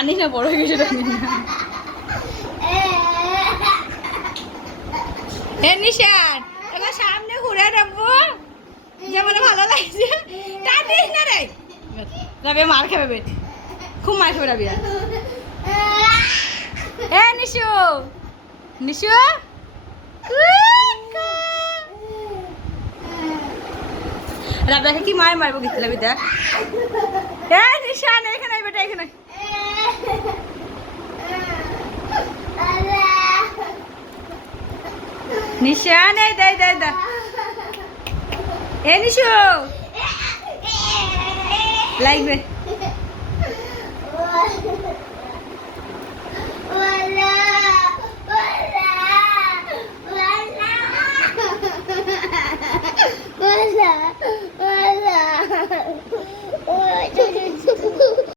টানিস না, বড় হয়ে গেছে টানিস না। এ নিশান এবার সামনে ঘুরে রাখবো, যেমন ভালো লাগছে। টানিস না রে, রাবে মার খাবে, খুব মার খাবে রাবিয়া। এ নিশু, নিশু রাবিয়াকে কি মার মারবো গেছিল বিদ্যা। এ নিশান এখানে বেটা, এখানে নিশান এই দে দে দে। এ নিশু লাগবে।